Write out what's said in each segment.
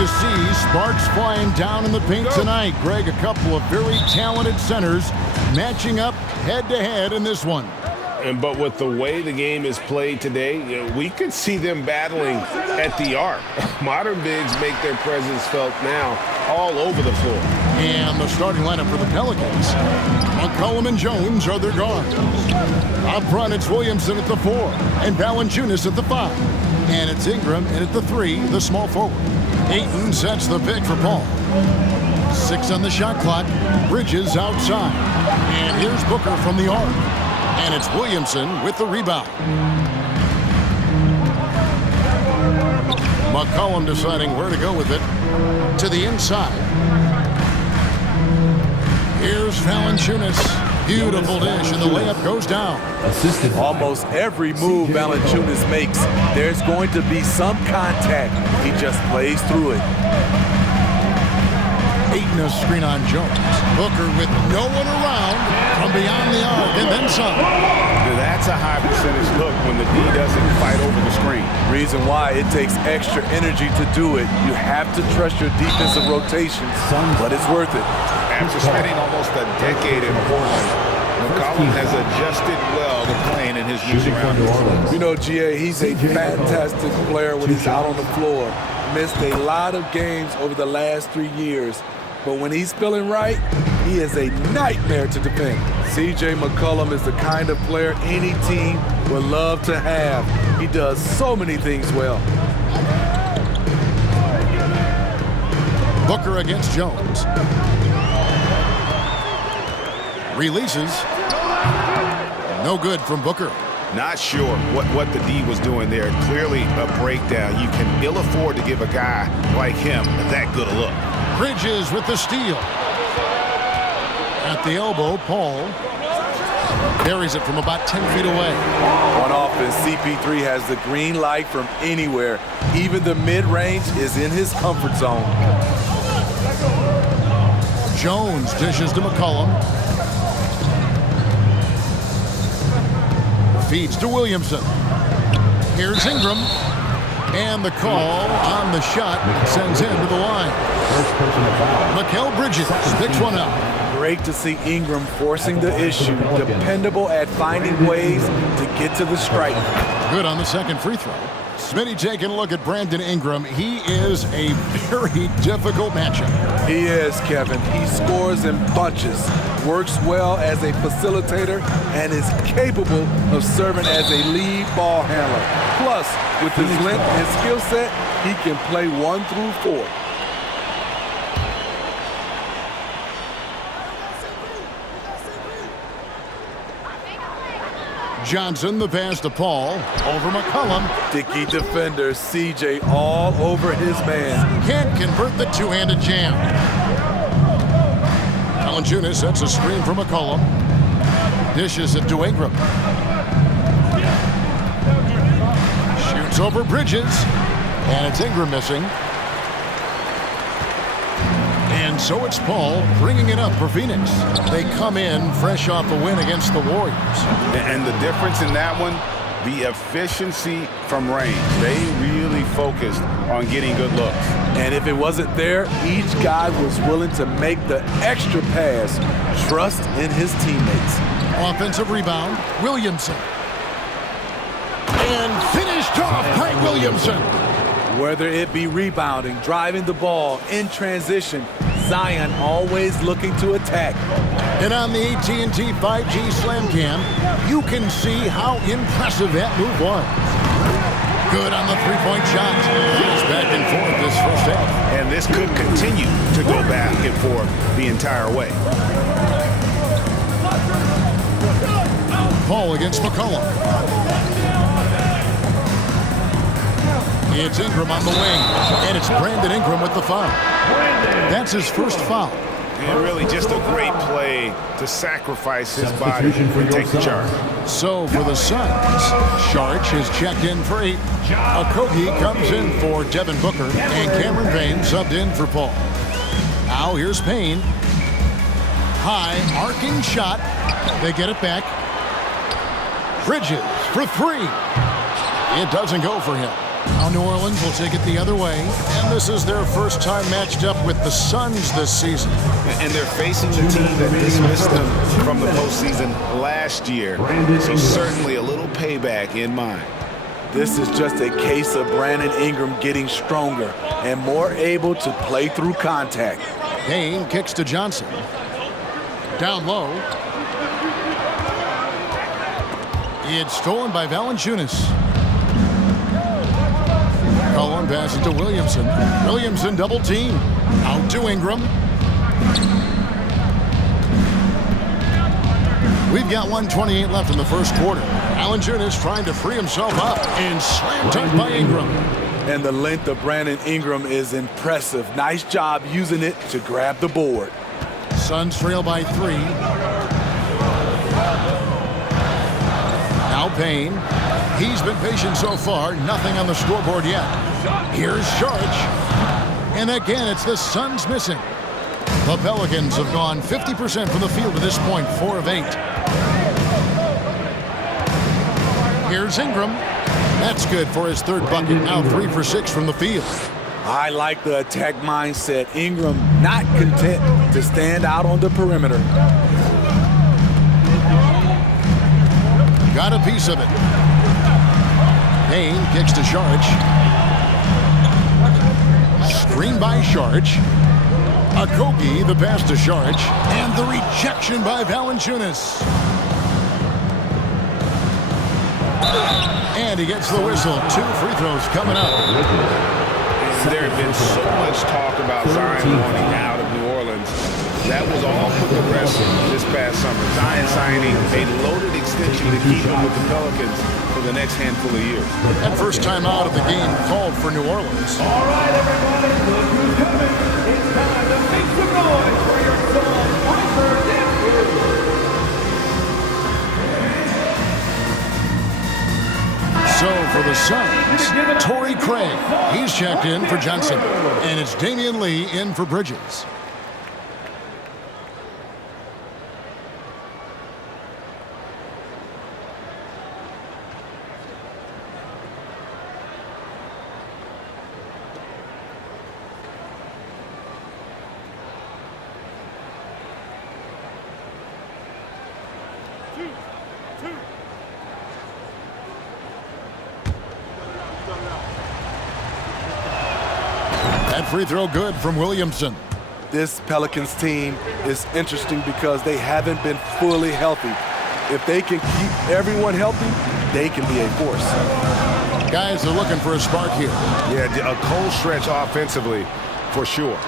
to see sparks flying down in the paint tonight. Greg, a couple of very talented centers matching up head-to-head in this one. But with the way the game is played today, we could see them battling at the arc. Modern bigs make their presence felt now all over the floor. And the starting lineup for the Pelicans. McCollum and Jones are their guards. Up front, it's Williamson at the 4 and Valanciunas at the 5. And it's Ingram in at the 3, the small forward. Ayton sets the pick for Paul. 6 on the shot clock. Bridges outside. And here's Booker from the arc. And it's Williamson with the rebound. McCollum deciding where to go with it. To the inside. Here's Valanciunas. Beautiful dish, and the layup goes down. Assisted. Almost every move Valanciunas makes, there's going to be some contact. He just plays through it. Ayton a screen on Jones. Booker with no one around from beyond the arc and then some. That's a high percentage look when the D doesn't fight over the screen. Reason why it takes extra energy to do it. You have to trust your defensive rotations, but it's worth it. After spending almost a decade in Portland, McCollum has adjusted well to playing in his new surroundings. You know, GA, he's a fantastic player when he's out on the floor. Missed a lot of games over the last 3 years. But when he's feeling right, he is a nightmare to defend. C.J. McCollum is the kind of player any team would love to have. He does so many things well. Booker against Jones. Releases. No good from Booker. Not sure what the D was doing there. Clearly a breakdown. You can ill afford to give a guy like him that good a look. Bridges with the steal. At the elbow, Paul buries it from about 10 feet away. On offense, CP3 has the green light from anywhere. Even the mid-range is in his comfort zone. Jones dishes to McCollum. Feeds to Williamson. Here's Ingram. And the call on the shot sends him to the line. Mikal Bridges picks one up. Great to see Ingram forcing the issue. Dependable at finding ways to get to the stripe. Good on the second free throw. Smitty taking a look at Brandon Ingram. He is a very difficult matchup. He is, Kevin. He scores in bunches, works well as a facilitator, and is capable of serving as a lead ball handler. Plus, with his length and skill set, he can play 1 through 4. Johnson, the pass to Paul, over McCollum. Dickey defender, CJ all over his man. Can't convert the two-handed jam. Valanciunas sets a screen for McCollum. Dishes it to Ingram. Shoots over Bridges. And it's Ingram missing. And so it's Paul bringing it up for Phoenix. They come in fresh off a win against the Warriors. And the difference in that one, the efficiency from range. They really focused on getting good looks. And if it wasn't there, each guy was willing to make the extra pass. Trust in his teammates. Offensive rebound, Williamson. And finished off by Williamson. Whether it be rebounding, driving the ball, in transition, Zion always looking to attack. And on the AT&T 5G Slam Cam, you can see how impressive that move was. Good on the three-point shot. It's back and forth this first half. And this could continue to go back and forth the entire way. Paul against McCollum. It's Ingram on the wing, and it's Brandon Ingram with the foul. That's his first foul. And really just a great play to sacrifice his body and take the charge. So for the Suns, Sharch is checked in for 8. Okogie comes in for Devin Booker, and Cameron Payne subbed in for Paul. Now here's Payne. High, arcing shot. They get it back. Bridges for 3. It doesn't go for him. Now New Orleans will take it the other way, and this is their first time matched up with the Suns this season. And they're facing the team that dismissed them from the postseason last year, so certainly a little payback in mind. This is just a case of Brandon Ingram getting stronger and more able to play through contact. Payne kicks to Johnson. Down low. It's stolen by Valanciunas. Cullen passes to Williamson. Williamson double team. Out to Ingram. We've got 1:28 left in the first quarter. Valanciunas trying to free himself up and slam dunk by Ingram. And the length of Brandon Ingram is impressive. Nice job using it to grab the board. Suns trail by 3. Now Payne. He's been patient so far. Nothing on the scoreboard yet. Here's Sharch. And again, it's the Suns missing. The Pelicans have gone 50% from the field to this point, 4 of 8. Here's Ingram. That's good for his third bucket. Now 3 for 6 from the field. I like the attack mindset. Ingram not content to stand out on the perimeter. Got a piece of it. Payne kicks to Sharch. Screen by Sharch. Okogie, the pass to Sharch. And the rejection by Valanciunas. And he gets the whistle. 2 free throws coming up. There had been so much talk about Zion wanting out of New Orleans. That was all put to rest this past summer. Zion signing a loaded extension to keep him with the Pelicans for the next handful of years. That first time out of the game called for New Orleans. All right, everybody, look who's coming. It's time to make some noise for your son, Piper Dempsey. So for the Suns, Torrey Craig. He's checked in for Johnson. And it's Damian Lee in for Bridges. That free throw good from Williamson. This Pelicans team is interesting because they haven't been fully healthy. If they can keep everyone healthy, they can be a force. Guys are looking for a spark here. Yeah, a cold stretch offensively, for sure.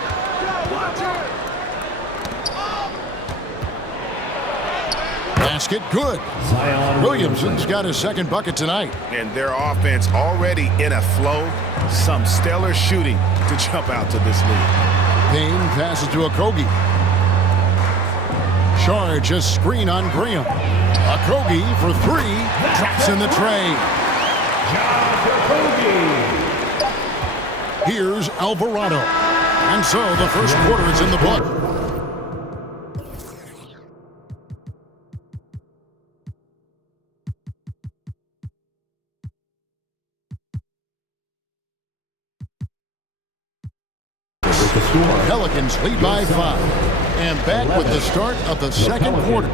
Basket good. Williamson's got his second bucket tonight. And their offense already in a flow. Some stellar shooting to jump out to this lead. Payne passes to Okogie. Charge a screen on Graham. Okogie for 3. Drops in the tray. Here's Alvarado. And so the first quarter is in the book. Pelicans lead by 5. And back with the start of the second quarter.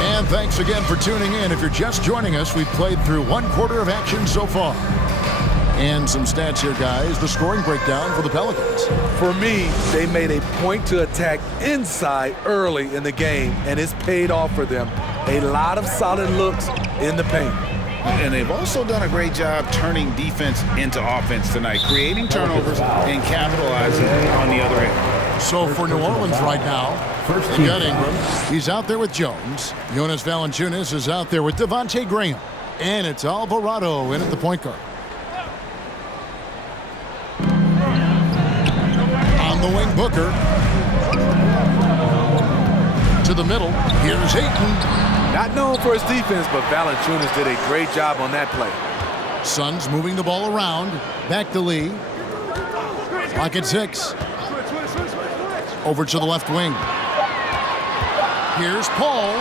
And thanks again for tuning in. If you're just joining us, we've played through 1 quarter of action so far. And some stats here, guys. The scoring breakdown for the Pelicans. For me, they made a point to attack inside early in the game, and it's paid off for them. A lot of solid looks in the paint. And they've also done a great job turning defense into offense tonight, creating turnovers and capitalizing on the other end. So for New Orleans right now, they got Ingram. He's out there with Jones. Jonas Valanciunas is out there with Devontae Graham. And it's Alvarado in at the point guard. On the wing, Booker. To the middle. Here's Ayton. Not known for his defense, but Valanciunas did a great job on that play. Suns moving the ball around. Back to Lee. Clock at 6. Over to the left wing. Here's Paul.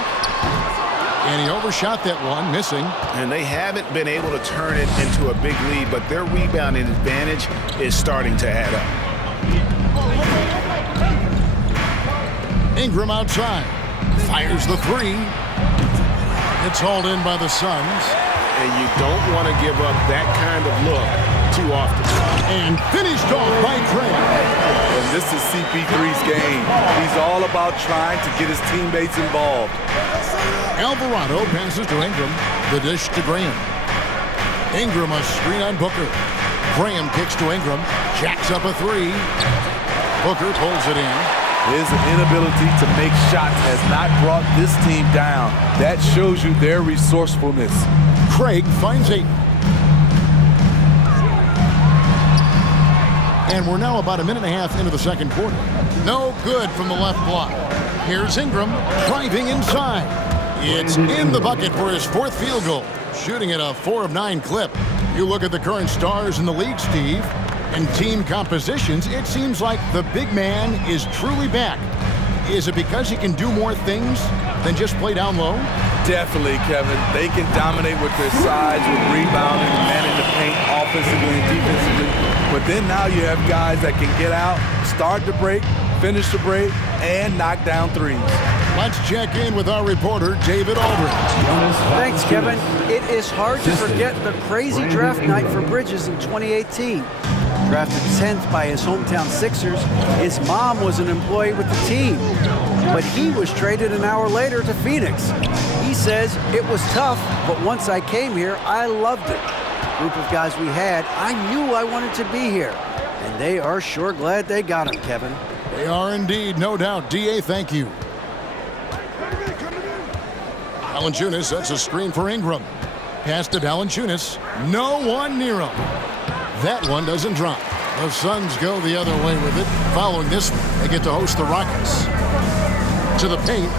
And he overshot that one, missing. And they haven't been able to turn it into a big lead, but their rebounding advantage is starting to add up. Ingram outside. Fires the three. It's hauled in by the Suns. And you don't want to give up that kind of look too often. And finished off by Craig. And this is CP3's game. He's all about trying to get his teammates involved. Alvarado passes to Ingram. The dish to Graham. Ingram a screen on Booker. Graham kicks to Ingram. Jacks up a three. Booker pulls it in. His inability to make shots has not brought this team down. That shows you their resourcefulness. Craig finds Ayton. And we're now about a minute and a half into the second quarter. No good from the left block. Here's Ingram driving inside. It's in the bucket for his fourth field goal. Shooting at a 4 of 9 clip. You look at the current stars in the league, Steve, and team compositions, it seems like the big man is truly back. Is it because he can do more things than just play down low? Definitely, Kevin. They can dominate with their size, with rebounding, manning the paint offensively and defensively. But then now you have guys that can get out, start the break, finish the break, and knock down threes. Let's check in with our reporter, David Aldridge. Thanks, Kevin. It is hard to forget the crazy draft night for Bridges in 2018. Drafted 10th by his hometown Sixers, his mom was an employee with the team. But he was traded an hour later to Phoenix. He says, it was tough, but once I came here, I loved it. The group of guys we had, I knew I wanted to be here. And they are sure glad they got him, Kevin. They are indeed, no doubt. D.A., thank you. Valanciunas sets a screen for Ingram. Pass to Valanciunas. No one near him. That one doesn't drop. The Suns go the other way with it. Following this one, they get to host the Rockets. To the paint.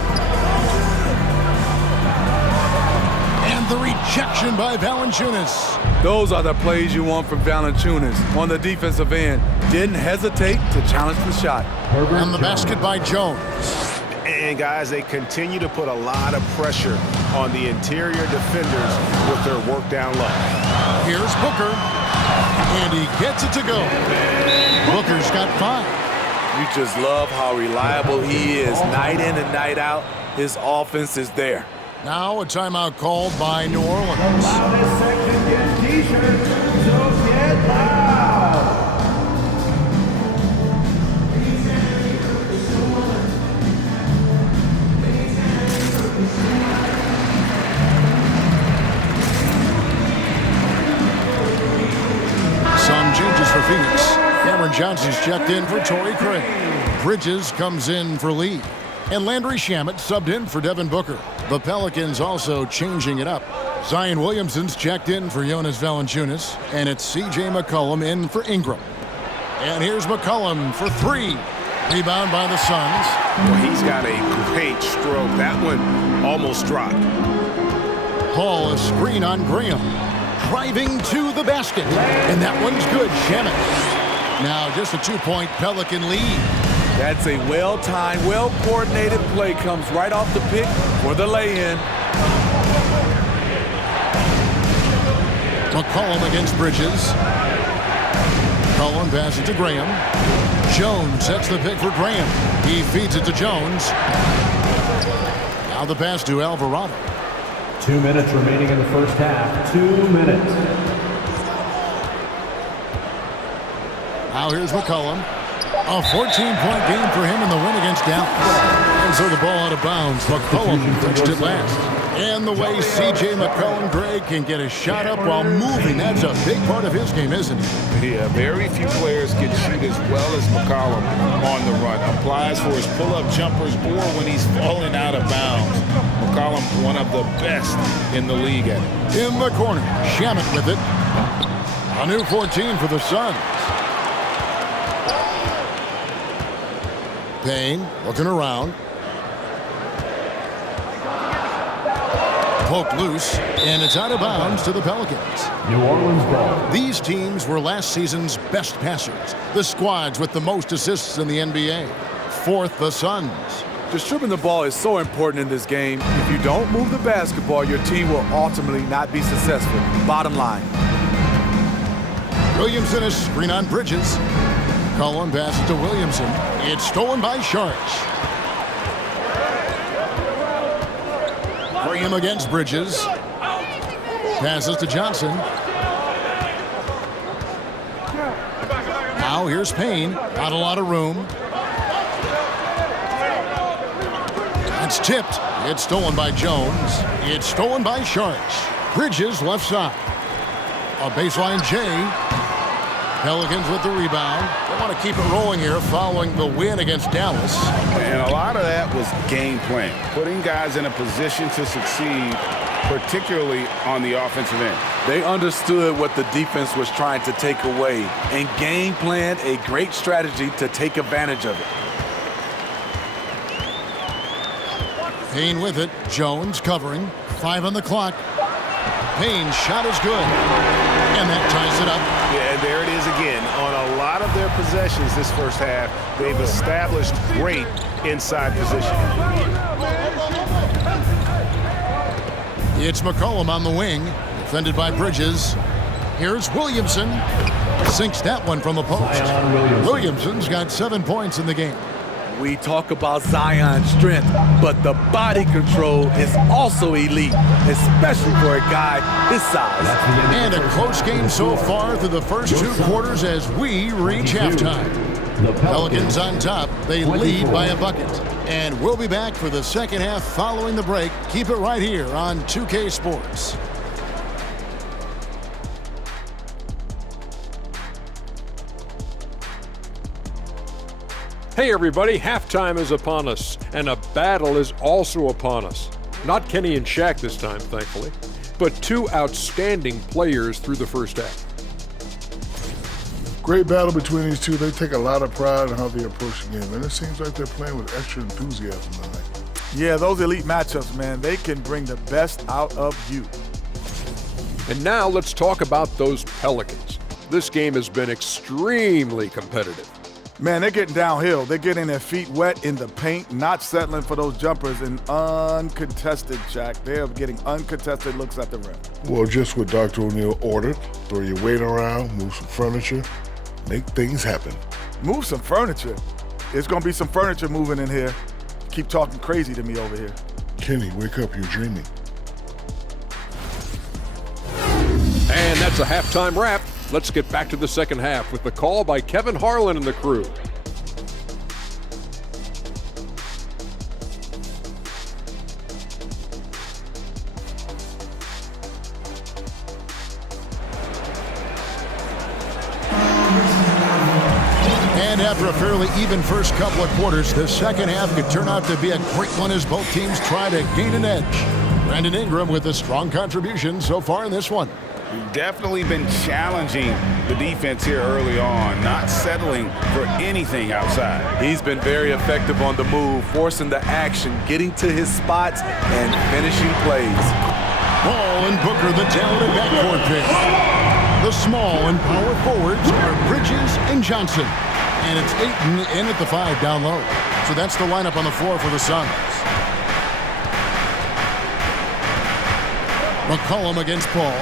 And the rejection by Valanciunas. Those are the plays you want from Valanciunas on the defensive end. Didn't hesitate to challenge the shot. On the basket by Jones. And guys, they continue to put a lot of pressure on the interior defenders with their work down low. Here's Booker. And he gets it to go. Booker's got 5. You just love how reliable he is night in and night out. His offense is there. Now a timeout called by New Orleans. Loudest section gets t-shirts, so get loud. Some changes for Phoenix. Cameron Johnson's checked in for Torrey Craig. Bridges comes in for Lee. And Landry Shamet subbed in for Devin Booker. The Pelicans also changing it up. Zion Williamson's checked in for Jonas Valanciunas. And it's C.J. McCollum in for Ingram. And here's McCollum for 3. Rebound by the Suns. Well, he's got a great stroke. That one almost dropped. Hall a screen on Graham. Driving to the basket. And that one's good. Shamet. Now just a 2-point Pelican lead. That's a well-timed, well-coordinated play. Comes right off the pick for the lay-in. McCollum against Bridges. McCollum passes to Graham. Jones sets the pick for Graham. He feeds it to Jones. Now the pass to Alvarado. 2 minutes remaining in the first half. 2 minutes. Now here's McCollum. A 14-point game for him in the win against Dallas. And so the ball out of bounds. McCollum touched it last. And the way C.J. McCollum, Greg, can get a shot up while moving, that's a big part of his game, isn't it? Yeah, very few players can shoot as well as McCollum on the run. Applies for his pull-up jumpers or when he's falling out of bounds. McCollum, one of the best in the league at it. In the corner, Shamet with it. A new 14 for the Suns. Payne looking around. Poked loose, and it's out of bounds to the Pelicans. New Orleans ball. These teams were last season's best passers. The squads with the most assists in the NBA. Fourth, the Suns. Distributing the ball is so important in this game. If you don't move the basketball, your team will ultimately not be successful. Bottom line. Williamson is screen on Bridges. Cullen passes to Williamson. It's stolen by Sharks. Graham against Bridges. Passes to Johnson. Now here's Payne. Not a lot of room. It's tipped. It's stolen by Jones. It's stolen by Sharks. Bridges left side. A baseline J. Pelicans with the rebound. They want to keep it rolling here following the win against Dallas. And a lot of that was game plan, putting guys in a position to succeed, particularly on the offensive end. They understood what the defense was trying to take away and game planned a great strategy to take advantage of it. Payne with it. Jones covering. 5 on the clock. Payne's shot is good. And that ties it up. Yeah, and there it is again. On a lot of their possessions this first half, they've established great inside position. It's McCollum on the wing. Defended by Bridges. Here's Williamson. Sinks that one from the post. Williamson's got 7 points in the game. We talk about Zion's strength, but the body control is also elite, especially for a guy his size. And a close game so far through the first 2 quarters as we reach halftime. The Pelicans on top. They lead by a bucket. And we'll be back for the second half following the break. Keep it right here on 2K Sports. Hey everybody, halftime is upon us, and a battle is also upon us. Not Kenny and Shaq this time, thankfully, but 2 outstanding players through the first half. Great battle between these two. They take a lot of pride in how they approach the game, and it seems like they're playing with extra enthusiasm tonight. Yeah, those elite matchups, man, they can bring the best out of you. And now let's talk about those Pelicans. This game has been extremely competitive. Man, they're getting downhill. They're getting their feet wet in the paint, not settling for those jumpers and uncontested, Jack. They are getting uncontested looks at the rim. Well, just what Dr. O'Neal ordered. Throw your weight around, move some furniture, make things happen. Move some furniture? There's going to be some furniture moving in here. Keep talking crazy to me over here. Kenny, wake up, you're dreaming. And that's a halftime wrap. Let's get back to the second half with the call by Kevin Harlan and the crew. And after a fairly even first couple of quarters, the second half could turn out to be a great one as both teams try to gain an edge. Brandon Ingram with a strong contribution so far in this one. Definitely been challenging the defense here early on, not settling for anything outside. He's been very effective on the move, forcing the action, getting to his spots, and finishing plays. Ball and Booker, the talented backcourt pick. The small and power forwards are Bridges and Johnson. And it's Ayton in at the 5 down low. So that's the lineup on the floor for the Suns. McCollum against Paul.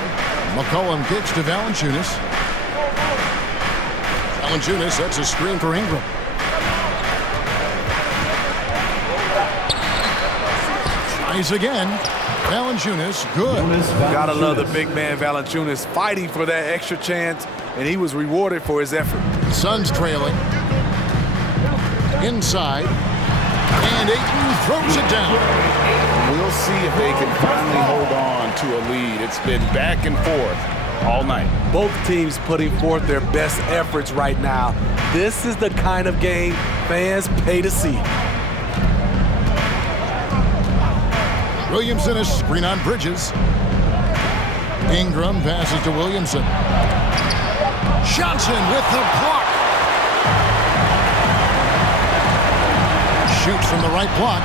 McCollum kicks to Valanciunas. Valanciunas sets a screen for Ingram. Tries again. Valanciunas, good. Gotta love the big man Valanciunas fighting for that extra chance, and he was rewarded for his effort. The Suns trailing. Inside. And Ayton throws it down. We'll see if they can finally hold on to a lead. It's been back and forth all night. Both teams putting forth their best efforts right now. This is the kind of game fans pay to see. Williamson is screen on Bridges. Ingram passes to Williamson. Johnson with the block. Shoots from the right block.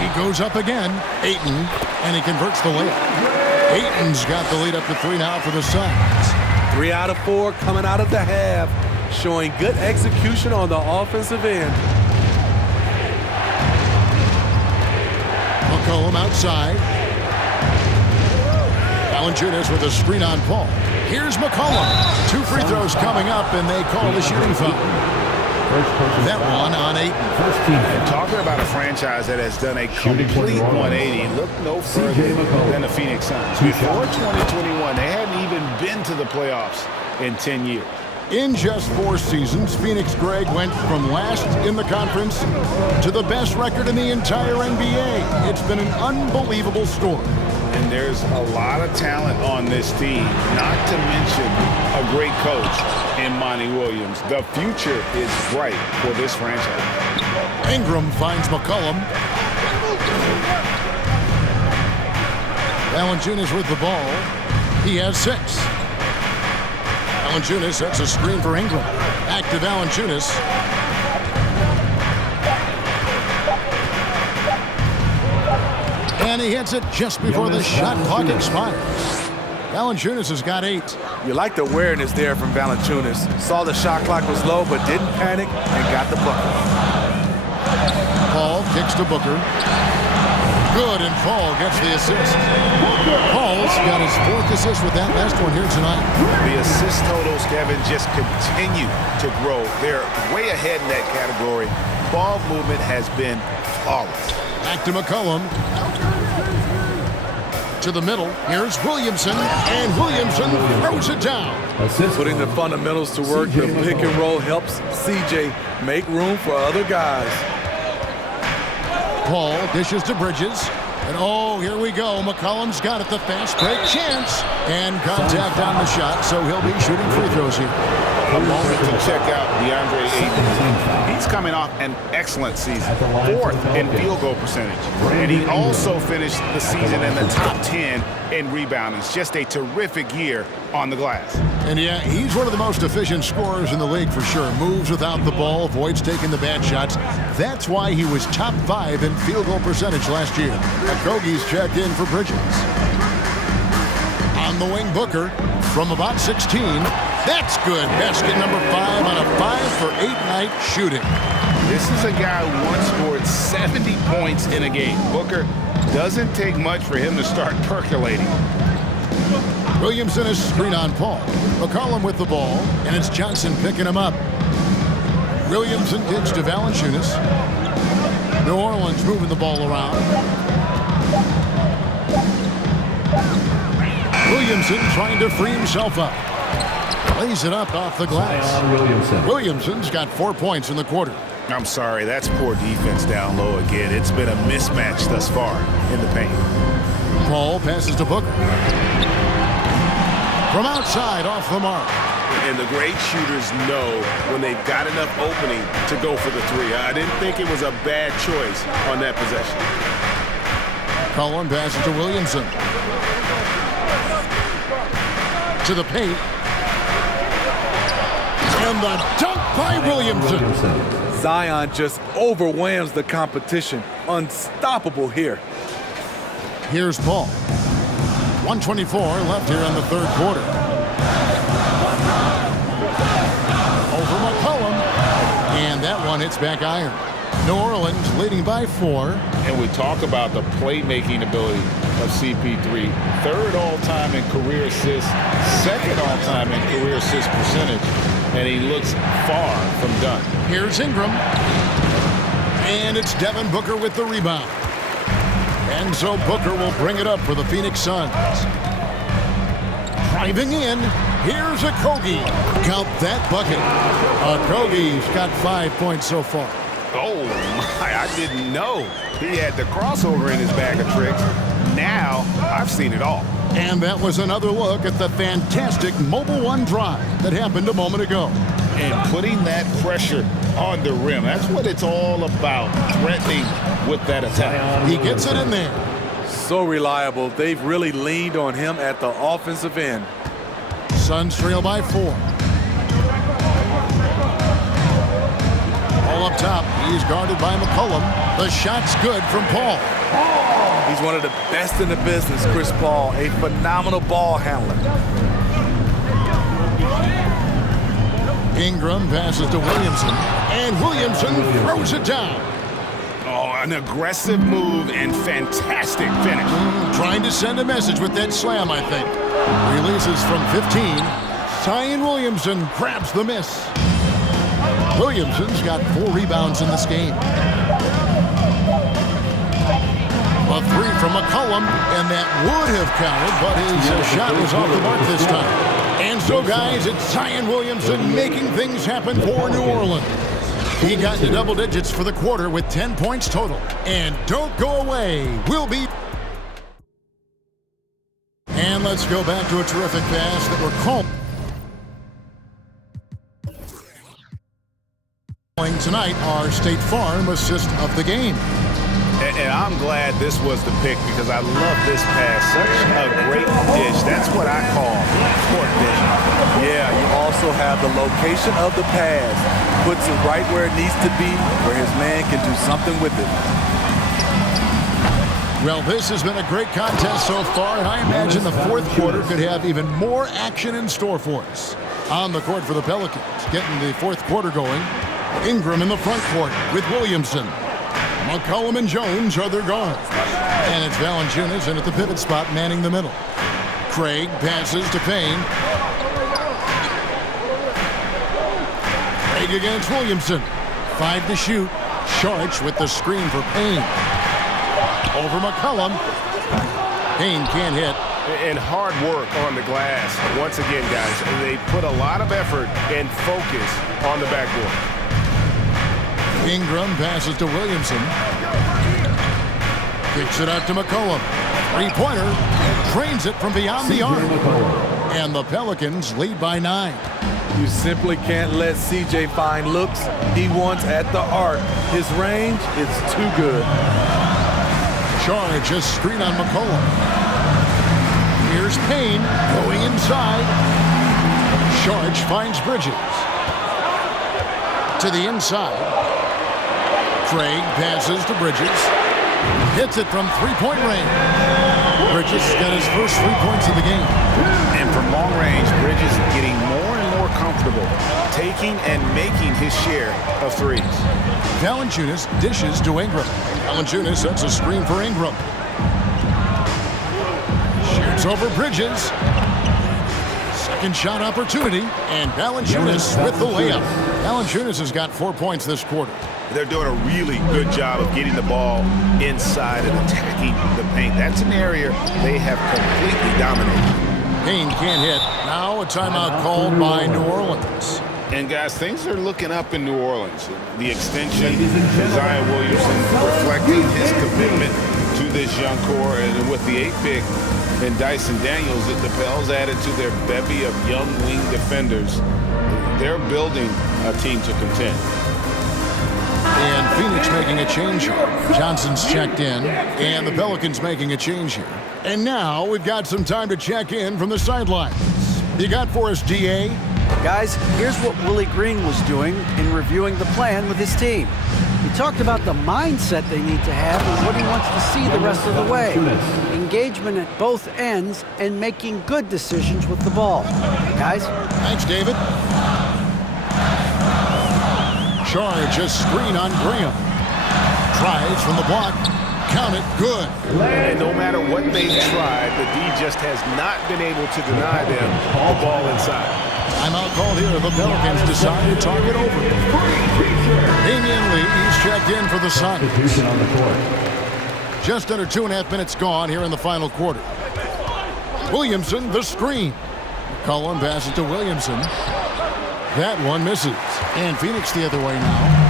He goes up again. Ayton, and he converts the layup. Ayton's got the lead up to 3 now for the Suns. 3 out of 4 coming out of the half, showing good execution on the offensive end. McCollum outside. Valanciunas with a screen on Paul. Here's McCollum. 2 free throws coming up, and they call the shooting foul. That one on 8. And talking about a franchise that has done a complete 180, look no further than the Phoenix Suns. Before 2021, they hadn't even been to the playoffs in 10 years. In just 4 seasons, Phoenix Greg went from last in the conference to the best record in the entire NBA. It's been an unbelievable story. And there's a lot of talent on this team, not to mention a great coach in Monty Williams. The future is bright for this franchise. Ingram finds McCollum. Valanciunas with the ball. He has 6. Valanciunas sets a screen for Ingram. Back to Valanciunas. And he hits it just before the shot clock expires. Valanciunas has got 8. You like the awareness there from Valanciunas. Saw the shot clock was low, but didn't panic and got the bucket. Paul kicks to Booker. Good, and Paul gets the assist. Paul's got his 4th assist with that last one here tonight. The assist totals, Kevin, just continue to grow. They're way ahead in that category. Ball movement has been flawless. Back to McCollum. To the middle. Here's Williamson, and Williamson throws it down. Putting the fundamentals to work, the pick and roll helps CJ make room for other guys. Paul dishes to Bridges. And oh, here we go. McCollum's got it, the fast break chance. And contact on the shot, so he'll be shooting free throws here. A moment to check out DeAndre Ayton. He's coming off an excellent season, 4th in field goal percentage. And he also finished the season in the top 10 in rebounding. It's just a terrific year on the glass. And yeah, he's one of the most efficient scorers in the league for sure. Moves without the ball, avoids taking the bad shots. That's why he was top 5 in field goal percentage last year. Okogie's checked in for Bridges. On the wing, Booker from about 16. That's good. Basket number 5 on a 5-for-8 night shooting. This is a guy who once scored 70 points in a game. Booker, doesn't take much for him to start percolating. Williamson is screen on Paul. McCollum with the ball, and it's Johnson picking him up. Williamson kicks to Valanciunas. New Orleans moving the ball around. Williamson trying to free himself up. Lays it up off the glass. Williamson's got 4 points in the quarter. I'm sorry, that's poor defense down low again. It's been a mismatch thus far in the paint. Paul passes to Booker. From outside, off the mark. And the great shooters know when they've got enough opening to go for the 3. I didn't think it was a bad choice on that possession. Cullen passes to Williamson. To the paint. And the dunk by Williamson. Zion just overwhelms the competition. Unstoppable here. Here's Paul. 1:24 left here in the 3rd quarter. Over McCollum. And that one hits back iron. New Orleans leading by 4. And we talk about the playmaking ability of CP3. 3rd all-time in career assists, 2nd all-time in career assist percentage. And he looks far from done. Here's Ingram. And it's Devin Booker with the rebound. And so Booker will bring it up for the Phoenix Suns. Driving in, here's Okogie. Count that bucket. Okogie's got 5 points so far. Oh, my, I didn't know he had the crossover in his bag of tricks. Now, I've seen it all. And that was another look at the fantastic Mobile One drive that happened a moment ago. And putting that pressure on the rim, that's what it's all about, threatening with that attack. He gets it in there. So reliable. They've really leaned on him at the offensive end. Suns trail by 4. All up top, he's guarded by McCollum. The shot's good from Paul. He's one of the best in the business, Chris Paul, a phenomenal ball handler. Ingram passes to Williamson, and Williamson throws it down. Oh, an aggressive move and fantastic finish. Trying to send a message with that slam, I think. Releases from 15. Zion Williamson grabs the miss. Williamson's got 4 rebounds in this game. A 3 from McCollum, and that would have counted, but his shot was off the mark this time. And so, guys, it's Zion Williamson making things happen for New Orleans. He got into double digits for the quarter with 10 points total. And don't go away. We'll be... And let's go back to a terrific pass that we're calling tonight, our State Farm assist of the game. And I'm glad this was the pick because I love this pass. Such a great dish. That's what I call court vision. Yeah, you also have the location of the pass. Puts it right where it needs to be, where his man can do something with it. Well, this has been a great contest so far, and I imagine the fourth quarter could have even more action in store for us. On the court for the Pelicans, getting the fourth quarter going. Ingram in the front court with Williamson. McCollum and Jones are their guards. And it's Valanciunas in at the pivot spot, manning the middle. Craig passes to Payne. Craig against Williamson. 5 to shoot. Sharch with the screen for Payne. Over McCollum. Payne can't hit. And hard work on the glass. Once again, guys, they put a lot of effort and focus on the backboard. Ingram passes to Williamson. Kicks it out to McCollum. Three-pointer. Drains it from beyond the arc. And the Pelicans lead by 9. You simply can't let CJ find looks he wants at the arc. His range is too good. Charge a screen on McCollum. Here's Payne going inside. Charge finds Bridges. To the inside. Craig passes to Bridges. Hits it from three-point range. Bridges got his first 3 points of the game. And from long range, Bridges getting more and more comfortable, taking and making his share of threes. Valanciunas dishes to Ingram. Valanciunas sets a screen for Ingram. Shoots over Bridges. Second shot opportunity, and Valanciunas with the layup. Valanciunas has got 4 points this quarter. They're doing a really good job of getting the ball inside and attacking the paint. That's an area they have completely dominated. Payne can't hit. Now a timeout called by New Orleans. And guys, things are looking up in New Orleans. The extension, Zion Williamson reflecting his commitment to this young core, and with the 8-pick and Dyson Daniels, the Pels added to their bevy of young wing defenders. They're building a team to contend. And Phoenix making a change here. Johnson's checked in, and the Pelicans making a change here. And now we've got some time to check in from the sidelines. You got for us, DA? Guys, here's what Willie Green was doing in reviewing the plan with his team. He talked about the mindset they need to have and what he wants to see the rest of the way. Engagement at both ends and making good decisions with the ball. Guys? Thanks, David. Charge a screen on Graham. Tries from the block. Count it. Good. And no matter what they've tried, the D just has not been able to deny them the ball inside. Timeout called here. The Pelicans decide to talk it over. Damian Lee, he's checked in for the Suns. Just under 2.5 minutes gone here in the final quarter. Williamson, the screen. McCollum passes to Williamson. That one misses. And Phoenix the other way now.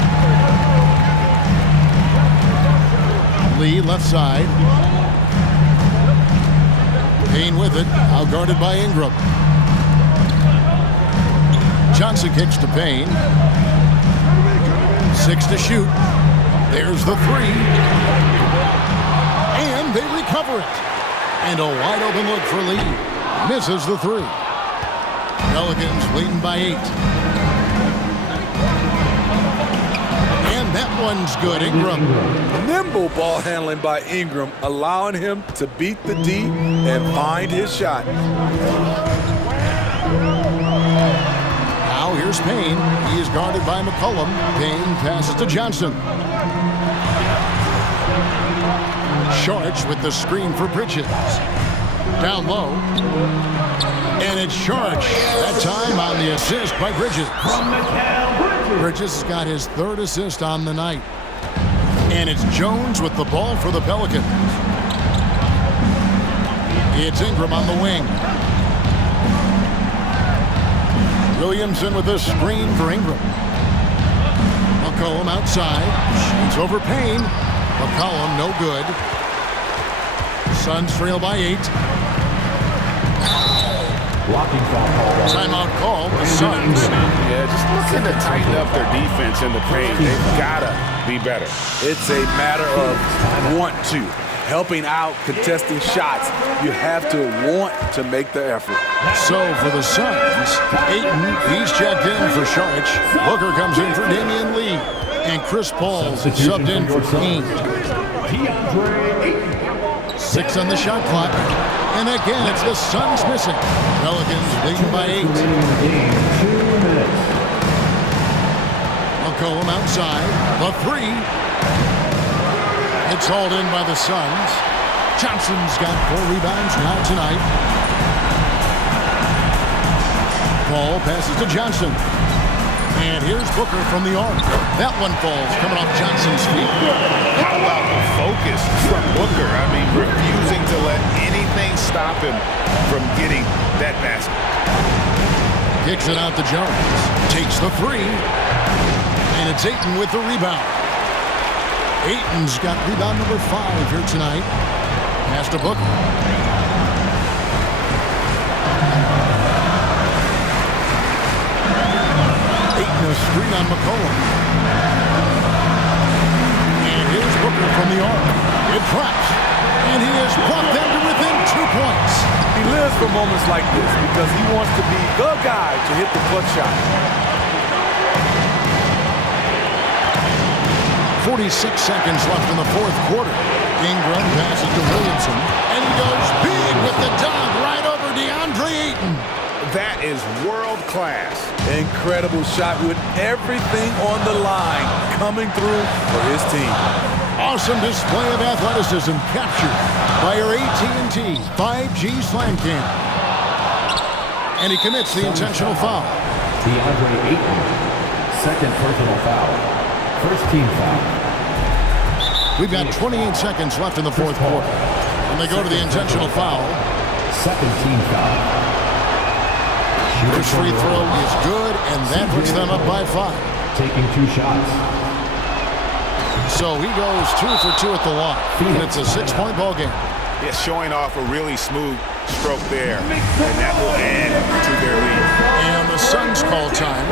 Lee left side. Payne with it. Out guarded by Ingram. Johnson kicks to Payne. 6 to shoot. There's the 3. And they recover it. And a wide open look for Lee. Misses the 3. Pelicans leading by 8. And that one's good. Ingram. Nimble ball handling by Ingram, allowing him to beat the D and find his shot. Now here's Payne. He is guarded by McCollum. Payne passes to Johnson. Sharch with the screen for Bridges. Down low. And it's Sharch. That time on the assist by Bridges. Bridges has got his 3rd assist on the night. And it's Jones with the ball for the Pelicans. It's Ingram on the wing. Williamson with the screen for Ingram. McCollum outside. Shoots over Payne. McCollum no good. Suns trail by 8. Blocking foul call. Timeout call. The Suns. Yeah, just looking to tighten up their defense in the paint. They've got to be better. It's a matter of want to. Helping out, contesting shots. You have to want to make the effort. So for the Suns, Ayton, he's checked in for Sharch. Booker comes in for Damian Lee. And Chris Paul's subbed in for Payne. 6 on the shot clock. And again, it's the Suns missing. Pelicans leading by 8. McCollum outside. The 3. It's hauled in by the Suns. Johnson's got 4 rebounds now tonight. Ball passes to Johnson. And here's Booker from the arc. That one falls coming off Johnson's feet. How about the focus from Booker? I mean, refusing to let anything stop him from getting that basket. Kicks it out to Jones. Takes the 3. And it's Ayton with the rebound. Ayton's got rebound number 5 here tonight. Pass to Booker. Ayton a screen on McCollum. And here's Booker from the arc. It drops. And he has brought them to within 2 points. He lives for moments like this because he wants to be the guy to hit the clutch shot. 46 seconds left in the 4th quarter. Ingram passes to Williamson. And he goes big with the dunk right over DeAndre Ayton. That is world class. Incredible shot with everything on the line coming through for his team. Awesome display of athleticism captured by our AT&T 5G Slam Cam. And he commits the intentional foul. DeAndre Ayton, 2nd personal foul. 1st team foul. We've got 28 seconds left in the 4th quarter. And they go to the intentional foul. 2nd team foul. First free throw is good, and that puts them up by 5. Taking 2 shots. So he goes 2 for 2 at the line. And it's a 6-point ball game. Yeah, showing off a really smooth stroke there. And that will add to their lead. And the Suns call time.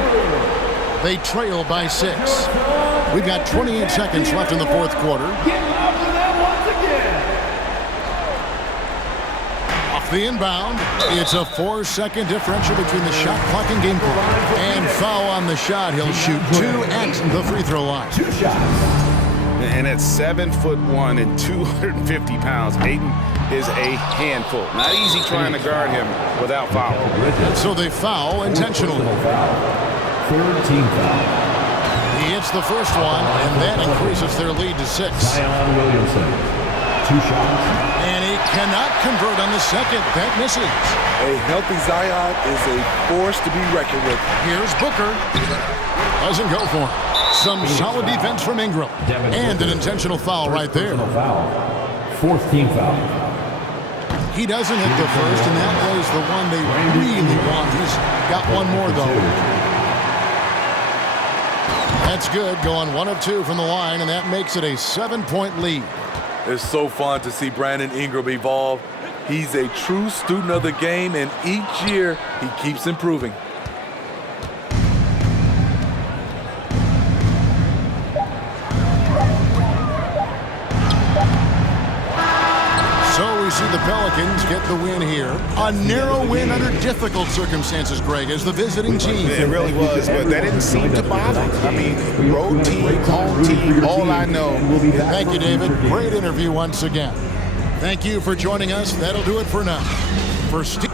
They trail by 6. We've got 28 seconds left in the 4th quarter. Off the inbound, it's a 4-second differential between the shot clock and game clock. And foul on the shot. He'll shoot 2 at the free throw line. 2 shots. And at 7'1" and 250 pounds, Ayton is a handful. Not easy trying to guard him without foul. So they foul intentionally. 3rd team foul. He hits the first one, and that increases their lead to 6. Zion Williamson, 2 shots. And he cannot convert on the second. That misses. A healthy Zion is a force to be reckoned with. Here's Booker. Doesn't go for him. Some solid defense from Ingram. And an intentional foul right there. 4th team foul. He doesn't hit the first, and that was the one they really want. He's got one more, though. That's good, going 1 of 2 from the line, and that makes it a 7-point lead. It's so fun to see Brandon Ingram evolve. He's a true student of the game, and each year he keeps improving. So we see the Pelicans get the win here. A narrow win under difficult circumstances, Greg, as the visiting team. It really was, but that didn't seem to bother. I mean, road team, home team, all I know. Thank you, David. Great interview once again. Thank you for joining us. That'll do it for now. For Steve